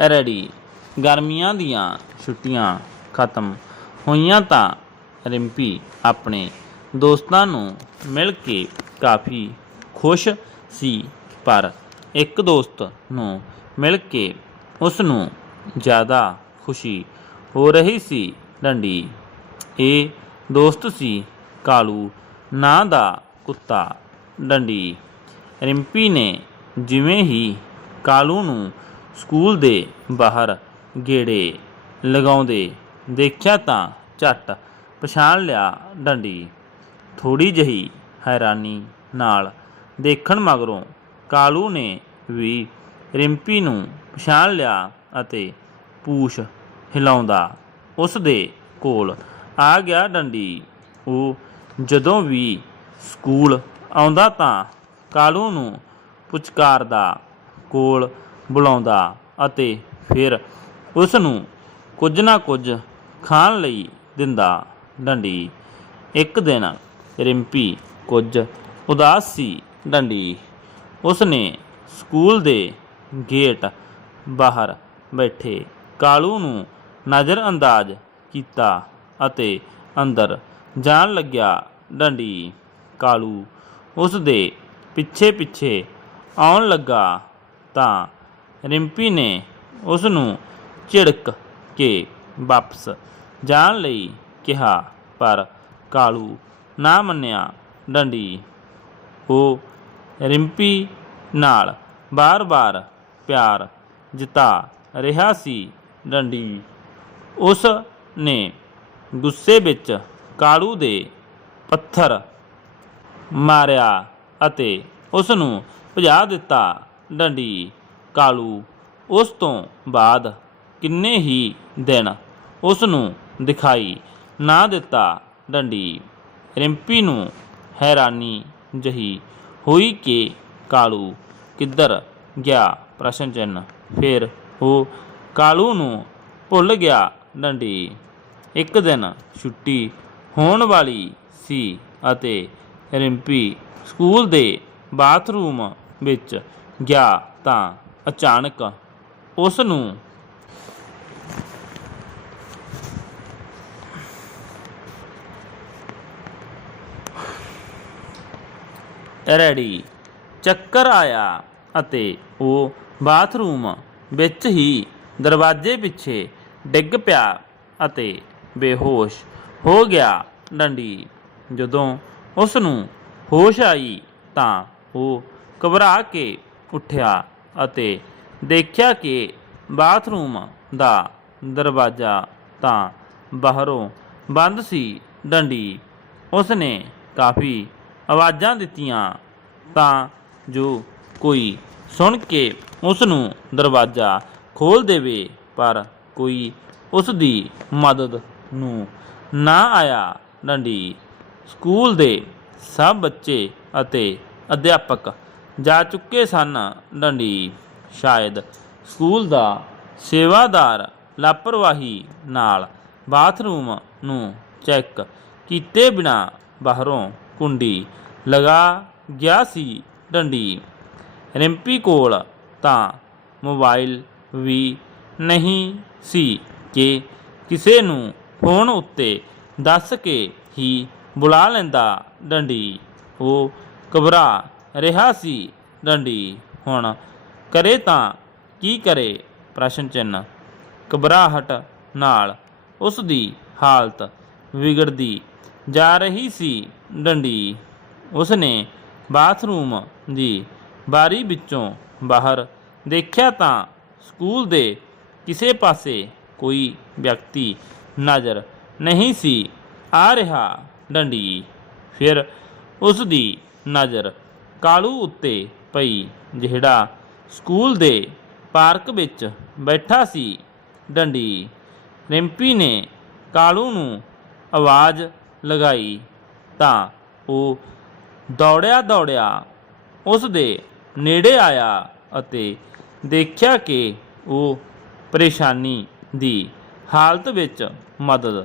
Ready. ਗਰਮੀਆਂ ਦੀਆਂ ਛੁੱਟੀਆਂ ਖਤਮ ਹੋਈਆਂ ਤਾਂ ਰਿੰਪੀ ਆਪਣੇ ਦੋਸਤਾਂ ਨੂੰ ਮਿਲ ਕੇ ਕਾਫੀ ਖੁਸ਼ ਸੀ, ਪਰ ਇੱਕ ਦੋਸਤ ਨੂੰ ਮਿਲ ਕੇ ਉਸ ਨੂੰ ਜ਼ਿਆਦਾ ਖੁਸ਼ੀ ਹੋ ਰਹੀ ਸੀ। ਡੰਡੀ, ਇਹ ਦੋਸਤ ਸੀ ਕਾਲੂ, ਨਾਂ ਦਾ ਕੁੱਤਾ। ਡੰਡੀ, ਰਿੰਪੀ ਨੇ ਜਿਵੇਂ ਹੀ ਕਾਲੂ ਨੂੰ ਸਕੂਲ ਦੇ ਬਾਹਰ ਗੇੜੇ ਲਗਾਉਂਦੇ ਦੇਖਿਆ ਤਾਂ ਝੱਟ ਪਛਾਣ ਲਿਆ ਡੰਡੀ। ਥੋੜੀ ਜਹੀ ਹੈਰਾਨੀ ਨਾਲ ਦੇਖਣ ਮਗਰੋਂ ਕਾਲੂ ਨੇ ਵੀ ਰਿੰਪੀ ਨੂੰ ਪਛਾਣ ਲਿਆ ਅਤੇ ਪੂਛ ਹਿਲਾਉਂਦਾ ਉਸ ਦੇ ਕੋਲ ਆ ਗਿਆ ਡੰਡੀ। ਉਹ ਜਦੋਂ ਵੀ ਸਕੂਲ ਆਉਂਦਾ ਤਾਂ ਕਾਲੂ ਨੂੰ ਪੁਚਕਾਰਦਾ, ਕੋਲ ਬੁਲਾਉਂਦਾ ਅਤੇ ਫਿਰ ਉਸ ਨੂੰ ਕੁਝ ਨਾ ਕੁਝ ਖਾਣ ਲਈ ਦਿੰਦਾ। ਡੰਡੀ ਇੱਕ ਦਿਨ ਰਿੰਪੀ ਕੁਝ ਉਦਾਸ ਸੀ। ਡੰਡੀ ਉਸ ਨੇ ਸਕੂਲ ਦੇ ਗੇਟ ਬਾਹਰ ਬੈਠੇ ਕਾਲੂ ਨੂੰ ਨਜ਼ਰਅੰਦਾਜ਼ ਕੀਤਾ ਅਤੇ ਅੰਦਰ ਜਾਣ ਲੱਗਿਆ। ਡੰਡੀ ਕਾਲੂ ਉਸ ਦੇ ਪਿੱਛੇ ਪਿੱਛੇ ਆਉਣ ਲੱਗਾ ਤਾਂ ਰਿੰਪੀ ਨੇ ਉਸ ਨੂੰ ਝਿੜਕ ਕੇ ਵਾਪਸ ਜਾਣ ਲਈ ਕਿਹਾ, ਪਰ ਕਾਲੂ ਨਾ ਮੰਨਿਆ। ਡੰਡੀ, ਉਹ ਰਿੰਪੀ ਨਾਲ ਬਾਰ-ਬਾਰ ਪਿਆਰ ਜਿਤਾ ਰਿਹਾ ਸੀ। ਡੰਡੀ, ਉਸ ਨੇ ਗੁੱਸੇ ਵਿੱਚ ਕਾਲੂ ਦੇ ਪੱਥਰ ਮਾਰਿਆ ਅਤੇ ਉਸ ਨੂੰ ਭਜਾ ਦਿੱਤਾ। ਡੰਡੀ ਕਾਲੂ। ਉਸ ਤੋਂ ਬਾਅਦ ਕਿੰਨੇ ਹੀ ਦਿਨ ਉਸ ਨੂੰ ਦਿਖਾਈ ਨਾ ਦਿੱਤਾ ਡੰਡੀ। ਰਿੰਪੀ ਨੂੰ ਹੈਰਾਨੀ ਜਹੀ ਹੋਈ ਕਿ ਕਾਲੂ ਕਿੱਧਰ ਗਿਆ ਪ੍ਰਸ਼ਨ ਚਿੰਨ ਫਿਰ ਉਹ ਕਾਲੂ ਨੂੰ ਭੁੱਲ ਗਿਆ ਡੰਡੀ। ਇੱਕ ਦਿਨ ਛੁੱਟੀ ਹੋਣ ਵਾਲੀ ਸੀ ਅਤੇ ਰਿੰਪੀ ਸਕੂਲ ਦੇ ਬਾਥਰੂਮ ਵਿੱਚ ਗਿਆ ਤਾਂ ਅਚਾਨਕ ਉਸ ਨੂੰ ਰੈਡੀ ਚੱਕਰ ਆਇਆ ਅਤੇ ਉਹ ਬਾਥਰੂਮ ਵਿੱਚ ਹੀ ਦਰਵਾਜ਼ੇ ਪਿੱਛੇ ਡਿੱਗ ਪਿਆ ਅਤੇ ਬੇਹੋਸ਼ ਹੋ ਗਿਆ ਡੰਡੀ। ਜਦੋਂ ਉਸ ਨੂੰ ਹੋਸ਼ ਆਈ ਤਾਂ ਉਹ ਘਬਰਾ ਕੇ ਉੱਠਿਆ। ਅਤੇ ਦੇਖਿਆ ਕਿ ਬਾਥਰੂਮ ਦਾ ਦਰਵਾਜ਼ਾ ਤਾਂ ਬਾਹਰੋਂ ਬੰਦ ਸੀ, ਡੰਡੀ। ਉਸਨੇ ਕਾਫੀ ਆਵਾਜ਼ਾਂ ਦਿੱਤੀਆਂ ਤਾਂ ਜੋ ਕੋਈ ਸੁਣ ਕੇ ਉਸ ਨੂੰ ਦਰਵਾਜ਼ਾ ਖੋਲ ਦੇਵੇ, ਪਰ ਕੋਈ ਉਸ ਦੀ ਮਦਦ ਨੂੰ ਨਾ ਆਇਆ। ਡੰਡੀ, ਸਕੂਲ ਦੇ ਸਭ ਬੱਚੇ ਅਤੇ ਅਧਿਆਪਕ ਜਾ ਚੁੱਕੇ ਸਨ ਡੰਡੀ। ਸ਼ਾਇਦ ਸਕੂਲ ਦਾ ਸੇਵਾਦਾਰ ਲਾਪਰਵਾਹੀ ਨਾਲ ਬਾਥਰੂਮ ਨੂੰ ਚੈੱਕ ਕੀਤੇ ਬਿਨਾ ਬਾਹਰੋਂ ਕੁੰਡੀ ਲਗਾ ਗਿਆ ਸੀ ਡੰਡੀ। ਰਿੰਪੀ ਕੋਲ ਤਾਂ ਮੋਬਾਈਲ ਵੀ ਨਹੀਂ ਸੀ ਕਿ ਕਿਸੇ ਨੂੰ ਫੋਨ ਉੱਤੇ ਦੱਸ ਕੇ ਹੀ ਬੁਲਾ ਲੈਂਦਾ ਡੰਡੀ। ਉਹ ਘਬਰਾ ਰਿਹਾ ਸੀ। ਡੰਡੀ ਹੁਣ ਕਰੇ ਤਾਂ ਕੀ ਕਰੇ? ਪ੍ਰਸ਼ਨ ਚਿੰਨ ਘਬਰਾਹਟ ਨਾਲ ਉਸ ਦੀ ਹਾਲਤ ਵਿਗੜਦੀ ਜਾ ਰਹੀ ਸੀ। ਡੰਡੀ ਉਸ ਨੇ ਬਾਥਰੂਮ ਦੀ ਬਾਰੀ ਵਿੱਚੋਂ ਬਾਹਰ ਦੇਖਿਆ ਤਾਂ ਸਕੂਲ ਦੇ ਕਿਸੇ ਪਾਸੇ ਕੋਈ ਵਿਅਕਤੀ ਨਜ਼ਰ ਨਹੀਂ ਸੀ ਆ ਰਿਹਾ। ਡੰਡੀ ਫਿਰ ਉਸ ਦੀ ਨਜ਼ਰ ਕਾਲੂ ਉੱਤੇ ਪਈ, ਜਿਹੜਾ ਸਕੂਲ ਦੇ ਪਾਰਕ ਵਿੱਚ ਬੈਠਾ ਸੀ। ਡੰਡੀ ਰਿੰਪੀ ਨੇ ਕਾਲੂ ਨੂੰ ਆਵਾਜ਼ ਲਗਾਈ ਤਾਂ ਉਹ ਦੌੜਿਆ ਦੌੜਿਆ ਉਸ ਦੇ ਨੇੜੇ ਆਇਆ ਅਤੇ ਦੇਖਿਆ ਕਿ ਉਹ ਪਰੇਸ਼ਾਨੀ ਦੀ ਹਾਲਤ ਵਿੱਚ ਮਦਦ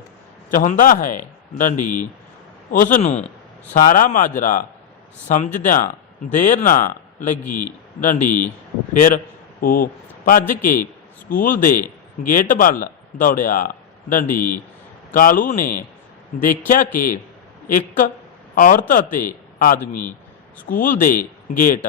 ਚਾਹੁੰਦਾ ਹੈ। ਡੰਡੀ ਉਸ ਨੂੰ ਸਾਰਾ ਮਾਜਰਾ ਸਮਝਦਿਆਂ ਦੇਰ ਨਾ ਲੱਗੀ ਡੰਡੀ। ਫਿਰ ਉਹ ਭੱਜ ਕੇ ਸਕੂਲ ਦੇ ਗੇਟ ਵੱਲ ਦੌੜਿਆ। ਡੰਡੀ ਕਾਲੂ ਨੇ ਦੇਖਿਆ ਕਿ ਇੱਕ ਔਰਤ ਅਤੇ ਆਦਮੀ ਸਕੂਲ ਦੇ ਗੇਟ